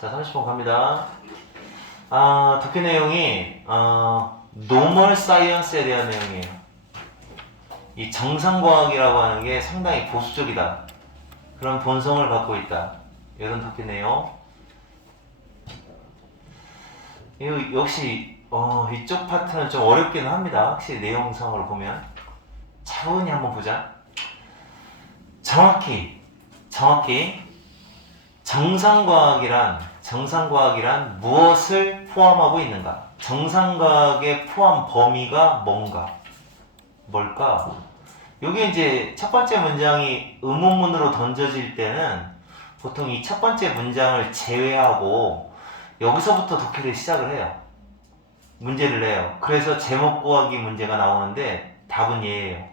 자, 30번 갑니다. 독해 내용이 노멀 사이언스에 대한 내용이에요. 이 정상과학이라고 하는 게 상당히 보수적이다. 그런 본성을 갖고 있다. 이런 독해 내용. 역시 이쪽 파트는 좀 어렵기는 합니다. 확실히 내용상으로 보면. 차분히 한번 보자. 정확히 정상과학이란 무엇을 포함하고 있는가? 정상과학의 포함 범위가 뭘까? 여기 이제 첫 번째 문장이 의문문으로 던져질 때는 보통 이 첫 번째 문장을 제외하고 여기서부터 독해를 시작을 해요. 문제를 내요. 그래서 제목 구하기 문제가 나오는데 답은 얘예요.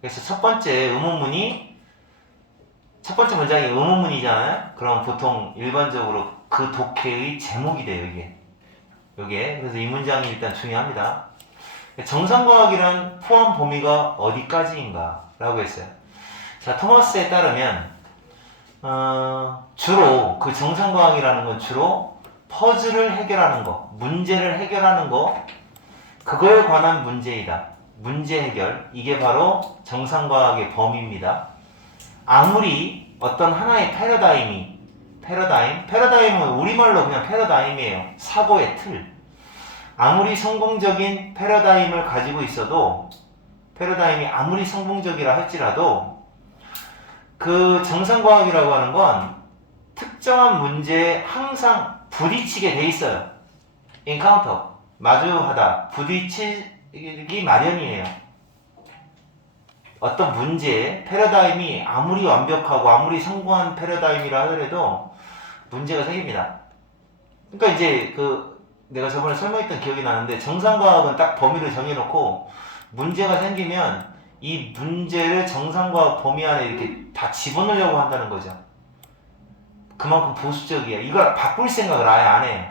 그래서 첫 번째 문장이 의문문이잖아요. 그럼 보통 일반적으로 그 독해의 제목이 돼요, 이게. 그래서 이 문장이 일단 중요합니다. 정상과학이란 포함 범위가 어디까지인가? 라고 했어요. 자, 토마스에 따르면, 주로, 그 정상과학이라는 건 주로 퍼즐을 해결하는 거, 문제를 해결하는 거, 그거에 관한 문제이다. 문제 해결. 이게 바로 정상과학의 범위입니다. 아무리 어떤 하나의 패러다임은 우리말로 그냥 패러다임이에요. 사고의 틀. 아무리 성공적인 패러다임을 가지고 있어도, 패러다임이 아무리 성공적이라 할지라도 그 정상과학이라고 하는 건 특정한 문제에 항상 부딪히게 돼 있어요. encounter, 마주하다, 부딪히기 마련이에요. 어떤 문제에 패러다임이 아무리 완벽하고 아무리 성공한 패러다임이라 하더라도 문제가 생깁니다. 그러니까 이제 내가 저번에 설명했던 기억이 나는데 정상과학은 딱 범위를 정해놓고 문제가 생기면 이 문제를 정상과학 범위 안에 이렇게 다 집어넣으려고 한다는 거죠. 그만큼 보수적이야. 이걸 바꿀 생각을 아예 안 해요.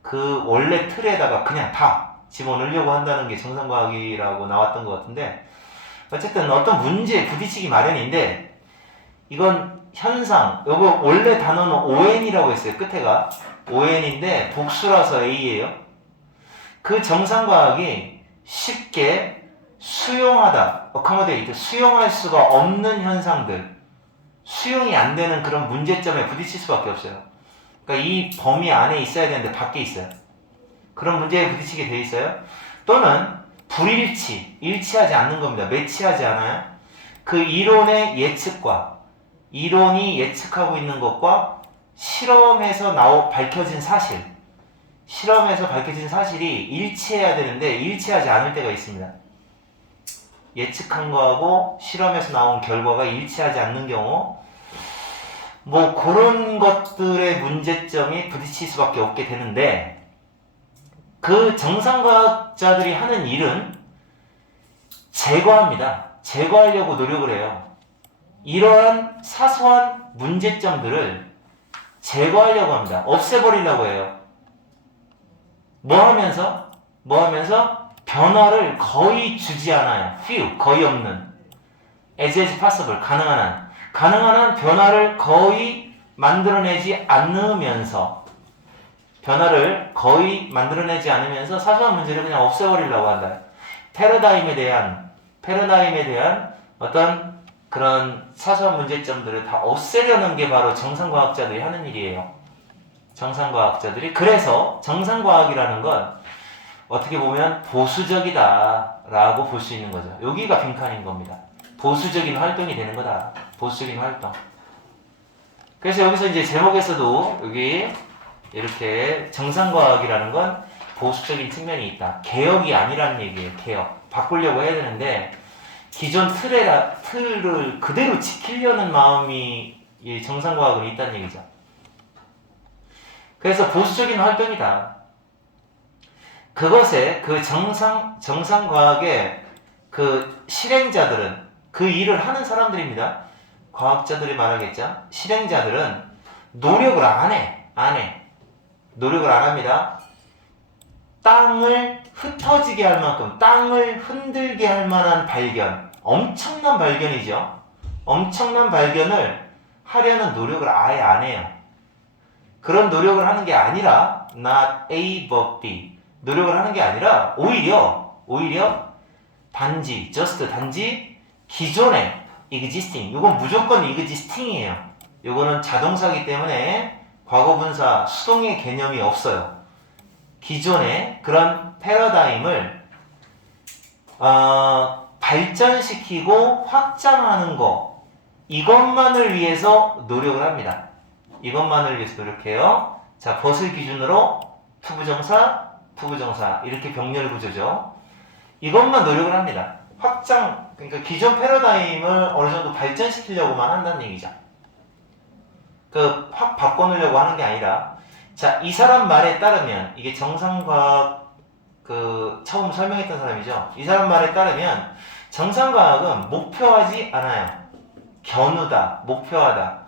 그 원래 틀에다가 그냥 다 집어넣으려고 한다는 게 정상과학이라고 나왔던 것 같은데, 어쨌든 어떤 문제에 부딪히기 마련인데, 이건 현상, 요거 원래 단어는 ON이라고 했어요. 끝에가 ON인데 복수라서 A예요. 그 정상과학이 쉽게 수용하다, accommodate, 수용할 수가 없는 현상들, 수용이 안 되는 그런 문제점에 부딪힐 수밖에 없어요. 그러니까 이 범위 안에 있어야 되는데 밖에 있어요. 그런 문제에 부딪히게 돼 있어요. 또는 일치하지 않는 겁니다. 매치하지 않아요. 그 이론의 예측과, 이론이 예측하고 있는 것과 실험에서 밝혀진 사실이 일치해야 되는데 일치하지 않을 때가 있습니다. 예측한 거하고 실험에서 나온 결과가 일치하지 않는 경우, 그런 것들의 문제점이 부딪힐 수밖에 없게 되는데, 그 정상과학자들이 하는 일은 제거하려고 노력을 해요. 이러한 사소한 문제점들을 제거하려고 합니다. 없애버리려고 해요. 뭐 하면서? 변화를 거의 주지 않아요. 거의 없는. as possible, 가능한 한 변화를 거의 만들어내지 않으면서 사소한 문제를 그냥 없애버리려고 한다. 패러다임에 대한 어떤 그런 사소한 문제점들을 다 없애려는 게 바로 정상과학자들이 하는 일이에요. 그래서 정상과학이라는 건 어떻게 보면 보수적이다라고 볼 수 있는 거죠. 여기가 빈칸인 겁니다. 보수적인 활동이 되는 거다. 보수적인 활동. 그래서 여기서 이제 제목에서도 여기 이렇게 정상과학이라는 건 보수적인 측면이 있다. 개혁이 아니라는 얘기예요. 개혁. 바꾸려고 해야 되는데 기존 틀을 그대로 지키려는 마음이 이 정상과학은 있다는 얘기죠. 그래서 보수적인 활동이다. 그것에 그 정상과학의 그 실행자들은, 그 일을 하는 사람들입니다. 과학자들이 말하겠죠. 실행자들은 노력을 안 해. 노력을 안 합니다. 땅을 흩어지게 할 만큼, 땅을 흔들게 할 만한 발견, 엄청난 발견이죠. 엄청난 발견을 하려는 노력을 아예 안 해요. 그런 노력을 하는 게 아니라 not A but B 노력을 하는 게 아니라 오히려 단지 기존의 existing 이건 무조건 existing이에요. 이거는 자동사기 때문에 과거분사 수동의 개념이 없어요. 기존의 그런 패러다임을 발전시키고 확장하는 거 이것만을 위해서 노력을 합니다. 이것만을 위해서 노력해요. 자, 벗을 기준으로 투부정사 이렇게 병렬 구조죠. 이것만 노력을 합니다. 확장, 그러니까 기존 패러다임을 어느 정도 발전시키려고만 한다는 얘기죠. 확 바꿔놓으려고 하는 게 아니라, 자, 이 사람 말에 따르면, 이게 정상과학, 처음 설명했던 사람이죠. 이 사람 말에 따르면, 정상과학은 목표하지 않아요. 견우다, 목표하다.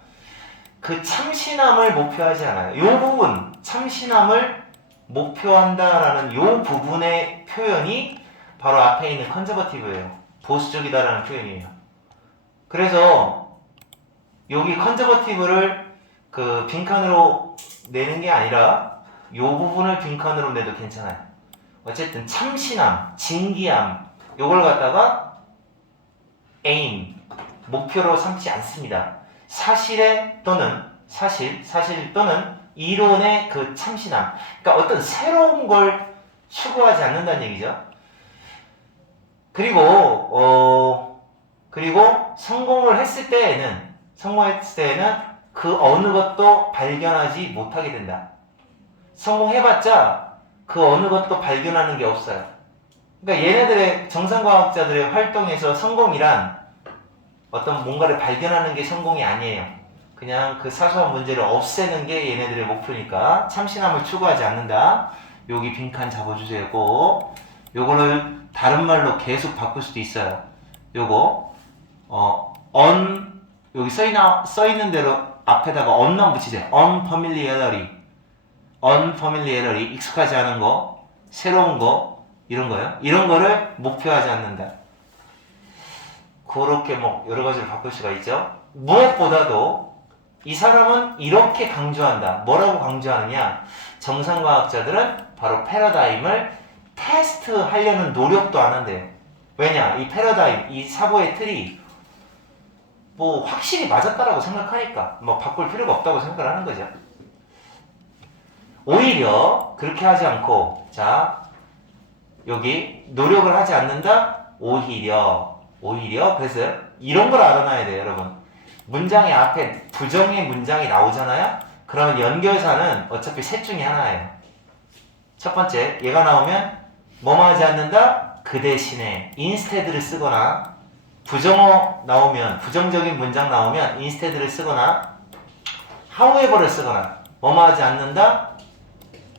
그 참신함을 목표하지 않아요. 요 부분, 참신함을 목표한다라는 요 부분의 표현이 바로 앞에 있는 컨저버티브예요. 보수적이다라는 표현이에요. 그래서 여기 컨저버티브를 빈칸으로 내는 게 아니라 요 부분을 빈칸으로 내도 괜찮아요. 어쨌든 참신함, 진기함 요걸 갖다가 aim, 목표로 삼지 않습니다. 사실 또는 이론의 그 참신함, 그러니까 어떤 새로운 걸 추구하지 않는다는 얘기죠. 그리고 성공을 했을 때에는 그 어느 것도 발견하지 못하게 된다. 성공해봤자 그 어느 것도 발견하는 게 없어요. 그러니까 얘네들의 정상과학자들의 활동에서 성공이란 어떤 뭔가를 발견하는 게 성공이 아니에요. 그냥 그 사소한 문제를 없애는 게 얘네들의 목표니까 참신함을 추구하지 않는다. 여기 빈칸 잡아주세요. 요거를 다른 말로 계속 바꿀 수도 있어요. 요거 여기 써있는 대로 앞에다가 on만 붙이세요. unfamiliarity 익숙하지 않은 거, 새로운 거 이런 거요. 이런 거를 목표하지 않는다. 그렇게 여러 가지로 바꿀 수가 있죠. 무엇보다도 이 사람은 이렇게 강조한다. 뭐라고 강조하느냐? 정상과학자들은 바로 패러다임을 테스트하려는 노력도 안 한대요. 왜냐? 이 패러다임, 이 사고의 틀이 확실히 맞았다라고 생각하니까 바꿀 필요가 없다고 생각을 하는 거죠. 오히려 그렇게 하지 않고, 자, 여기 노력을 하지 않는다. 오히려 그래서 이런 걸 알아놔야 돼요, 여러분. 문장의 앞에 부정의 문장이 나오잖아요. 그러면 연결사는 어차피 셋 중에 하나예요. 첫 번째, 얘가 나오면 뭐뭐 하지 않는다. 그 대신에 instead를 쓰거나, 부정어 나오면, 부정적인 문장 나오면 instead를 쓰거나, however를 쓰거나, 뭐뭐 하지 않는다.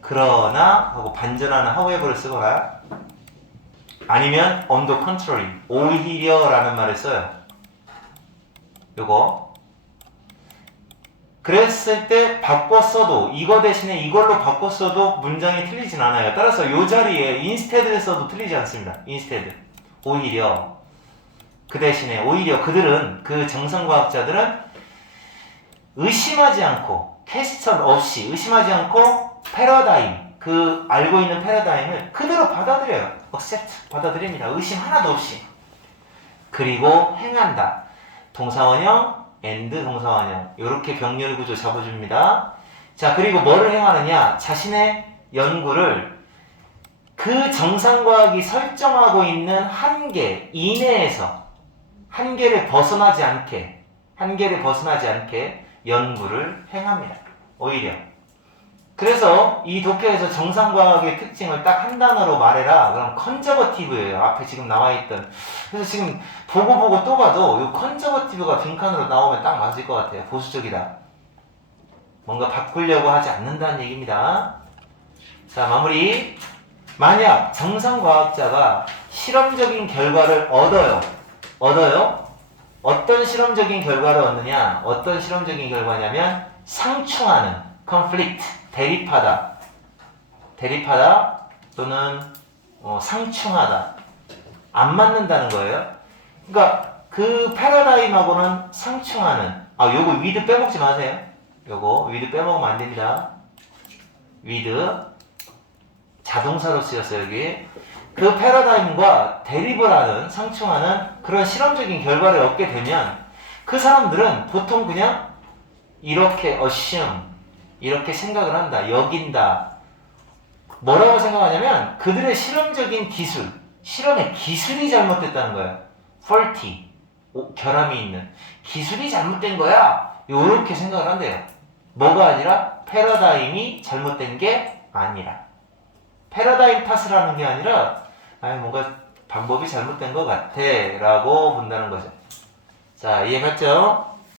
그러나 하고 반전하는 however를 쓰거나, 아니면 on the contrary, 오히려라는 말을 써요. 요거. 그랬을 때 바꿨어도, 이거 대신에 이걸로 바꿨어도 문장이 틀리진 않아요. 따라서 요 자리에 instead를 써도 틀리지 않습니다. instead. 오히려. 그 대신에 오히려 그들은, 그 정상과학자들은 의심하지 않고, 퀘스천 없이 의심하지 않고 패러다임, 그 알고 있는 패러다임을 그대로 받아들여요. accept, 받아들입니다. 의심 하나도 없이. 그리고 행한다. 동사원형, and 동사원형. 이렇게 병렬 구조 잡아줍니다. 자, 그리고 뭐를 행하느냐? 자신의 연구를 그 정상과학이 설정하고 있는 한계 이내에서 한계를 벗어나지 않게 연구를 행합니다. 오히려. 그래서 이 독해에서 정상과학의 특징을 딱 한 단어로 말해라. 그럼 컨저버티브예요. 앞에 지금 나와있던. 그래서 지금 보고 또 봐도 이 컨저버티브가 빈칸으로 나오면 딱 맞을 것 같아요. 보수적이다. 뭔가 바꾸려고 하지 않는다는 얘기입니다. 자, 마무리. 만약 정상과학자가 실험적인 결과를 얻어요. 어떤 실험적인 결과를 얻느냐? 어떤 실험적인 결과냐면 상충하는, conflict, 대립하다 또는 상충하다, 안 맞는다는 거예요. 그러니까 그 패러다임하고는 상충하는, 요거 with 빼먹지 마세요. 요거 with 빼먹으면 안 됩니다. with 자동사로 쓰였어요 여기. 그 패러다임과 대립을 상충하는 그런 실험적인 결과를 얻게 되면 그 사람들은 보통 그냥 이렇게 assume, 이렇게 생각을 한다, 여긴다. 뭐라고 생각하냐면 그들의 실험적인 기술, 실험의 기술이 잘못됐다는 거예요. faulty, 결함이 있는 기술이 잘못된 거야. 이렇게 생각을 한대요. 뭐가 아니라 패러다임이 잘못된 게 아니라. 패러다임 탓을 하는 게 아니라 뭔가 방법이 잘못된 것 같아 라고 본다는 거죠. 자, 이해갔죠?